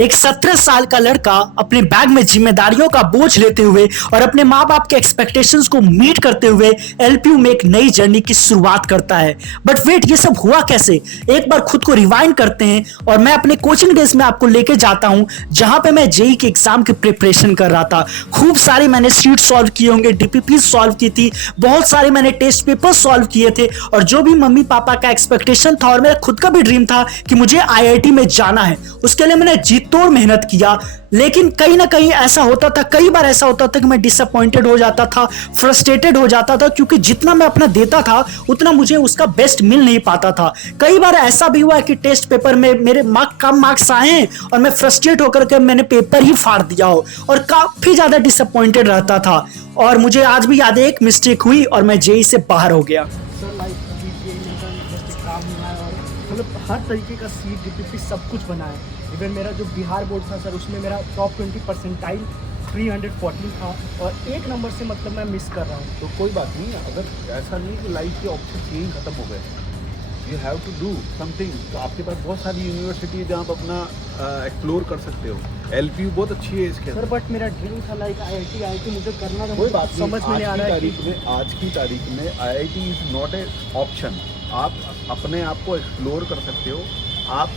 एक 17 साल का लड़का अपने बैग में जिम्मेदारियों का बोझ लेते हुए और अपने माँ बाप के एक्सपेक्टेशंस को मीट करते हुए एलपीयू में एक नई जर्नी की शुरुआत करता है। बट वेट, ये सब हुआ कैसे? एक बार खुद को रिवाइंड करते हैं और मैं अपने कोचिंग डेज में आपको लेके जाता हूं, जहां पे मैं जेई के एग्जाम की प्रिपरेशन कर रहा था। खूब सारे मैंने शीट सॉल्व किए होंगे, डीपीपी सॉल्व की थी, बहुत सारे मैंने टेस्ट पेपर सॉल्व किए थे और जो भी मम्मी पापा का एक्सपेक्टेशन था और मेरा खुद का भी ड्रीम था कि मुझे आईआईटी में जाना है, उसके लिए मैंने जी तोड़ मेहनत किया। लेकिन कहीं ना कहीं ऐसा होता था, कई बार ऐसा होता था कि मैं डिसअपॉइंटेड हो जाता था, फ्रस्ट्रेटेड हो जाता था, क्योंकि जितना मैं अपना देता था उतना मुझे उसका बेस्ट मिल नहीं पाता था। कई बार ऐसा भी हुआ कि टेस्ट पेपर में मेरे कम मार्क्स आए और मैं फ्रस्ट्रेट होकर के मैंने पेपर ही फाड़ दिया हो और काफी ज्यादा डिसअपॉइंटेड रहता था। और मुझे आज भी याद है, एक मिस्टेक हुई और मैं जेई से बाहर हो गया। मतलब हर तरीके का सीट डीपीपी सब कुछ बना है। इवन मेरा जो बिहार बोर्ड था सर, उसमें मेरा टॉप 20 परसेंटाइल 314 था और एक नंबर से मतलब मैं मिस कर रहा हूँ। तो कोई बात नहीं, अगर ऐसा नहीं कि लाइफ के ऑप्शन यही खत्म हो गए, you have to do something. तो आपके पास बहुत सारी यूनिवर्सिटी है जहाँ आप अपना एक्सप्लोर कर सकते हो। एलपीयू बहुत अच्छी है इसके सर, बट मेरा ड्रीम था लाइक आईआईटी मुझे करना था। कोई बात नहीं, समझ में नहीं आ रहा है आज की तारीख में IIT is not A option. आप अपने आप को एक्सप्लोर कर सकते हो, आप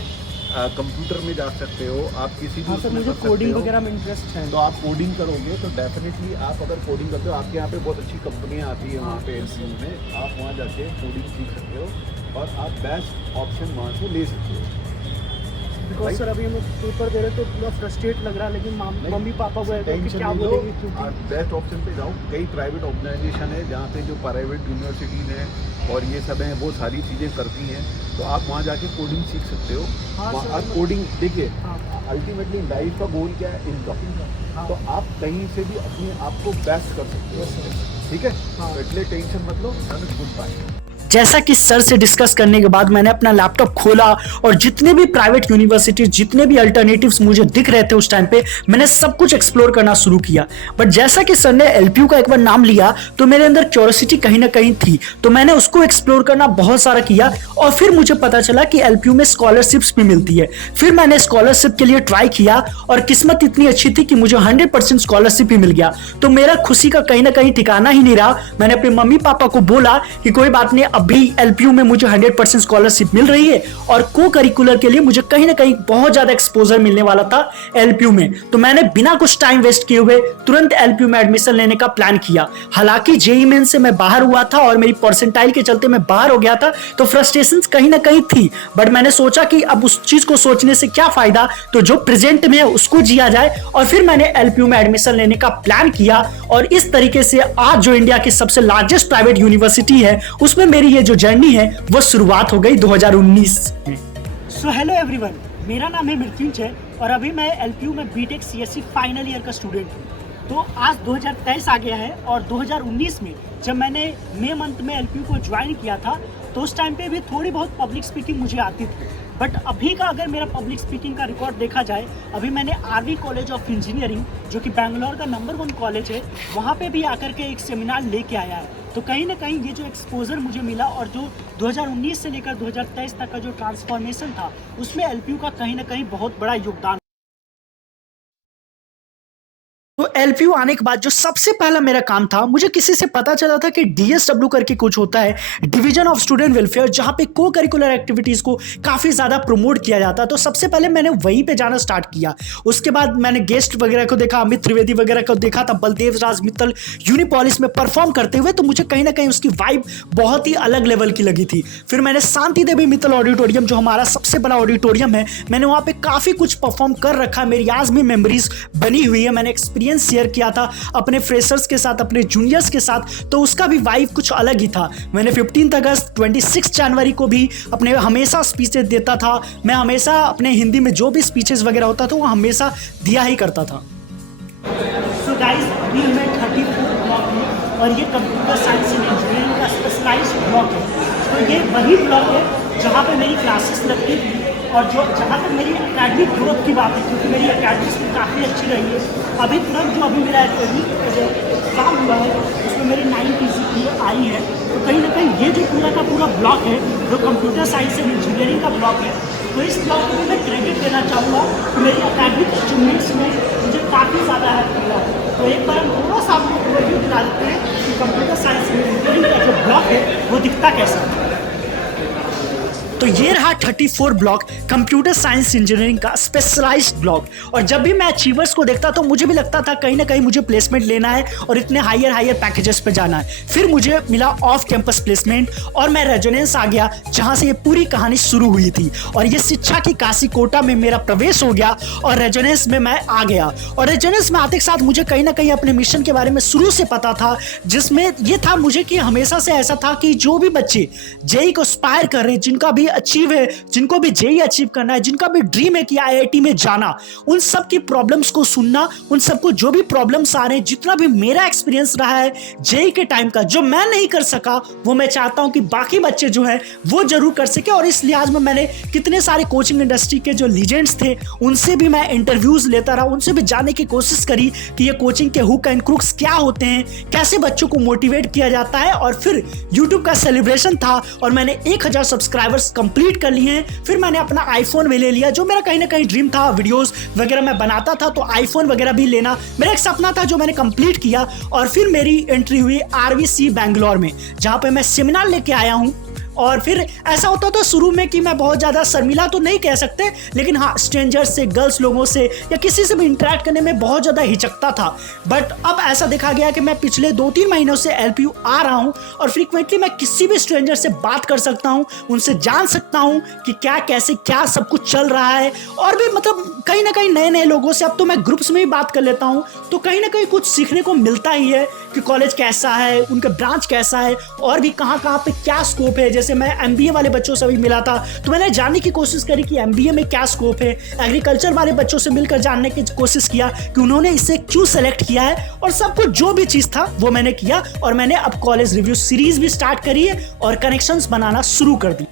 कंप्यूटर में जा सकते हो, आप किसी भी सर, मुझे कोडिंग वगैरह में इंटरेस्ट है। तो आप कोडिंग करोगे तो डेफिनेटली आप अगर कोडिंग करते हो, आपके यहाँ पे बहुत अच्छी कंपनियाँ आती है वहाँ पे एलपीयू में, आप वहाँ जाके कोडिंग सीख सकते हो और आप बेस्ट ऑप्शन वहाँ से ले सकते हो। बिकॉज सर अभी हम पेपर दे रहे तो पूरा फ्रस्ट्रेट लग रहा है, लेकिन मम्मी पापा को क्या बोलेंगे, क्योंकि बेस्ट ऑप्शन पे जाओ। कई प्राइवेट ऑर्गेनाइजेशन है जहाँ पे जो प्राइवेट यूनिवर्सिटीज़ हैं और ये सब हैं, वो सारी चीज़ें करती हैं, तो आप वहाँ जाके कोडिंग सीख सकते हो। आप कोडिंग देखिए, अल्टीमेटली लाइफ का गोल क्या है? इनकम। तो आप कहीं से भी अपने आप को बेस्ट कर सकते हो, ठीक है? तो इसलिए टेंशन मत लो, गुड बाय। जैसा कि सर से डिस्कस करने के बाद मैंने अपना लैपटॉप खोला और जितने भी प्राइवेट यूनिवर्सिटी, जितने भी अल्टरनेटिव्स मुझे दिख रहे थे उस टाइम पे, मैंने सब कुछ एक्सप्लोर करना शुरू किया। बट जैसा कि सर ने एलपीयू का एक बार नाम लिया तो मेरे अंदर क्यूरियोसिटी कहीं ना कहीं थी, तो मैंने उसको एक्सप्लोर करना बहुत सारा किया और फिर मुझे पता चला कि एलपीयू में स्कॉलरशिप्स भी मिलती है। फिर मैंने स्कॉलरशिप के लिए ट्राई किया और किस्मत इतनी अच्छी थी कि मुझे 100% स्कॉलरशिप ही मिल गया। तो मेरा खुशी का कहीं ना कहीं ठिकाना ही नहीं रहा। मैंने अपने मम्मी पापा को बोला कि कोई बात नहीं, अभी एलपीयू में मुझे 100% स्कॉलरशिप मिल रही है और को करिकुलर के लिए मुझे कहीं ना कहीं बहुत ज्यादा एक्सपोजर मिलने वाला था एलपीयू में। तो मैंने बिना कुछ टाइम वेस्ट किए हुए तुरंत एलपीयू में एडमिशन लेने का प्लान किया। हालांकि जेईई मेन से मैं बाहर हुआ था और मेरी परसेंटाइल के चलते मैं बाहर हो गया था, तो फ्रस्ट्रेशन कहीं ना कहीं थी। बट मैंने सोचा कि अब उस चीज को सोचने से क्या फायदा, तो जो प्रेजेंट में है उसको जिया जाए। और फिर मैंने एलपीयू में एडमिशन लेने का प्लान किया और इस तरीके से आज जो इंडिया की सबसे लार्जेस्ट प्राइवेट यूनिवर्सिटी है, उसमें मेरी ये जो जर्नी है वो शुरुआत हो गई 2019 में। सो हेलो एवरीवन, मेरा नाम है मृत्युंजय और अभी मैं एलपीयू में बीटेक सीएससी फाइनल ईयर का स्टूडेंट हूँ। तो आज 2023 आ गया है और 2019 में जब मैंने मई मंथ में एलपीयू को ज्वाइन किया था तो उस टाइम पे भी थोड़ी बहुत पब्लिक स्पीकिंग मुझे आती थी। बट अभी का अगर मेरा पब्लिक स्पीकिंग का रिकॉर्ड देखा जाए, अभी मैंने आरवी कॉलेज ऑफ इंजीनियरिंग, जो कि बैंगलोर का नंबर 1 कॉलेज है, वहाँ पे भी आकर के एक सेमिनार लेके आया है। तो कहीं ना कहीं ये जो एक्सपोजर मुझे मिला और जो 2019 से लेकर 2023 तक का जो ट्रांसफॉर्मेशन था, उसमें एलपीयू का कहीं ना कहीं बहुत बड़ा योगदान। तो एलपीयू आने के बाद जो सबसे पहला मेरा काम था, मुझे किसी से पता चला था कि डीएसडब्ल्यू करके कुछ होता है, डिवीजन ऑफ स्टूडेंट वेलफेयर, जहां पे को करिकुलर एक्टिविटीज को काफी ज्यादा प्रमोट किया जाता है। तो सबसे पहले मैंने वहीं पे जाना स्टार्ट किया। उसके बाद मैंने गेस्ट वगैरह को देखा, अमित त्रिवेदी वगैरह को देखा था, बलदेव राज मित्तल यूनिपॉलिस में परफॉर्म करते हुए, तो मुझे कहीं ना कहीं उसकी वाइब बहुत ही अलग लेवल की लगी थी। फिर मैंने शांति देवी मित्तल ऑडिटोरियम, जो हमारा सबसे बड़ा ऑडिटोरियम है, मैंने वहाँ पे काफी कुछ परफॉर्म कर रखा है। मेरी आज भी मेमोरीज बनी हुई है। मैंने एक्सपीरियंस शेयर किया था अपने फ्रेशर्स के साथ, अपने जूनियर्स के साथ, तो उसका भी वाइब कुछ अलग ही था। मैंने 15 अगस्त, 26 जनवरी को भी अपने हमेशा स्पीचेस देता था। मैं हमेशा अपने हिंदी में जो भी स्पीचेस वगैरह होता था वो हमेशा दिया ही करता था। सो गाइस, अभी मैं 34 ब्लॉक में और ये कंप्यूटर साइंस एंड इंजीनियरिंग का स्पेशलाइज्ड ब्लॉक है। तो ये वही ब्लॉक है जहाँ पे मेरी क्लासेस लगती थी और जो जहाँ तक मेरी एकेडमिक ग्रोथ की बात है, क्योंकि मेरी एकेडमिक्स भी काफ़ी अच्छी रही है। अभी तुरंत जो अभी मेरा एकेडमिक काम हुआ है उसमें मेरी 9 PCP आई है। तो कहीं ना कहीं ये जो पूरा का पूरा ब्लॉक है, जो कंप्यूटर साइंस एंड इंजीनियरिंग का ब्लॉक है, तो इस ब्लॉग को भी मैं क्रेडिट देना चाहूँगा, मेरी अकेडमिक अचीवमेंट्स में मुझे काफ़ी ज़्यादा हेल्प किया। तो एक बार हम थोड़ा सा आपको ओवरव्यू दिखा देते हैं कि कंप्यूटर साइंस इंजीनियरिंग का जो ब्लॉक है वो दिखता कैसा है। तो ये रहा 34 ब्लॉक कंप्यूटर साइंस इंजीनियरिंग का स्पेशलाइज्ड ब्लॉक। और जब भी मैं अचीवर्स को देखता तो मुझे भी लगता था कहीं ना कहीं मुझे प्लेसमेंट लेना है और इतने हायर पैकेजेस पे जाना है। फिर मुझे मिला ऑफ कैंपस प्लेसमेंट और मैं रेजोनेंस आ गया, जहां से ये पूरी कहानी शुरू हुई थी। और ये शिक्षा की काशी कोटा में मेरा प्रवेश हो गया और रेजोनेंस में मैं आ गया। और रेजोनेंस में आते के साथ मुझे कहीं ना कहीं अपने मिशन के बारे में शुरू से पता था, जिसमें ये था मुझे कि हमेशा से ऐसा था कि जो भी बच्चे जेई को एस्पायर कर रहे हैं, जिनका भी अचीव है, जिनको भी जेई अचीव करना है, जिनका भी ड्रीम है कि आईआईटी में जाना, उन सब की प्रॉब्लम्स को सुनना, उन सबको जो भी प्रॉब्लम्स आ रहे हैं, जितना भी मेरा एक्सपीरियंस रहा है जेई के टाइम का, जो मैं नहीं कर सका वो मैं चाहता हूं कि बाकी बच्चे जो हैं वो जरूर कर सके। और इस लिहाज में मैंने कितने सारे कोचिंग इंडस्ट्री के जो लीजेंड्स थे उनसे भी मैं इंटरव्यूज लेता रहा, उनसे भी जानने की कोशिश करी कि ये कोचिंग के हुक एंड क्रुक्स क्या होते हैं, कैसे बच्चों को मोटिवेट किया जाता है। और फिर यूट्यूब का सेलिब्रेशन था और मैंने 1000 सब्सक्राइबर्स कंप्लीट कर लिए हैं। फिर मैंने अपना आईफोन भी ले लिया, जो मेरा कहीं ना कहीं ड्रीम था, वीडियोस वगैरह मैं बनाता था तो आईफोन वगैरह भी लेना मेरा एक सपना था जो मैंने कंप्लीट किया। और फिर मेरी एंट्री हुई आरवीसी बैंगलोर में, जहां पे मैं सेमिनार लेके आया हूं। और फिर ऐसा होता था शुरू में कि मैं बहुत ज़्यादा शर्मिला तो नहीं कह सकते, लेकिन हाँ स्ट्रेंजर्स से, गर्ल्स लोगों से या किसी से भी इंटरेक्ट करने में बहुत ज़्यादा हिचकता था। बट अब ऐसा देखा गया कि मैं पिछले 2-3 महीनों से एलपीयू आ रहा हूँ और फ्रीक्वेंटली मैं किसी भी स्ट्रेंजर से बात कर सकता हूँ, उनसे जान सकता हूँ कि क्या कैसे क्या सब कुछ चल रहा है। और भी मतलब कहीं ना कहीं नए लोगों से अब तो मैं ग्रुप्स में ही बात कर लेता हूँ, तो कहीं ना कहीं कुछ सीखने को मिलता ही है कि कॉलेज कैसा है, उनका ब्रांच कैसा है और भी कहाँ पे क्या स्कोप है। जैसे मैं एमबीए वाले बच्चों से भी मिला था तो मैंने जानने की कोशिश करी कि एमबीए में क्या स्कोप है। एग्रीकल्चर वाले बच्चों से मिलकर जानने की कोशिश किया कि उन्होंने इसे क्यों सेलेक्ट किया है। और सब कुछ जो भी चीज़ था वो मैंने किया और मैंने अब कॉलेज रिव्यू सीरीज भी स्टार्ट करी है और कनेक्शंस बनाना शुरू कर दी।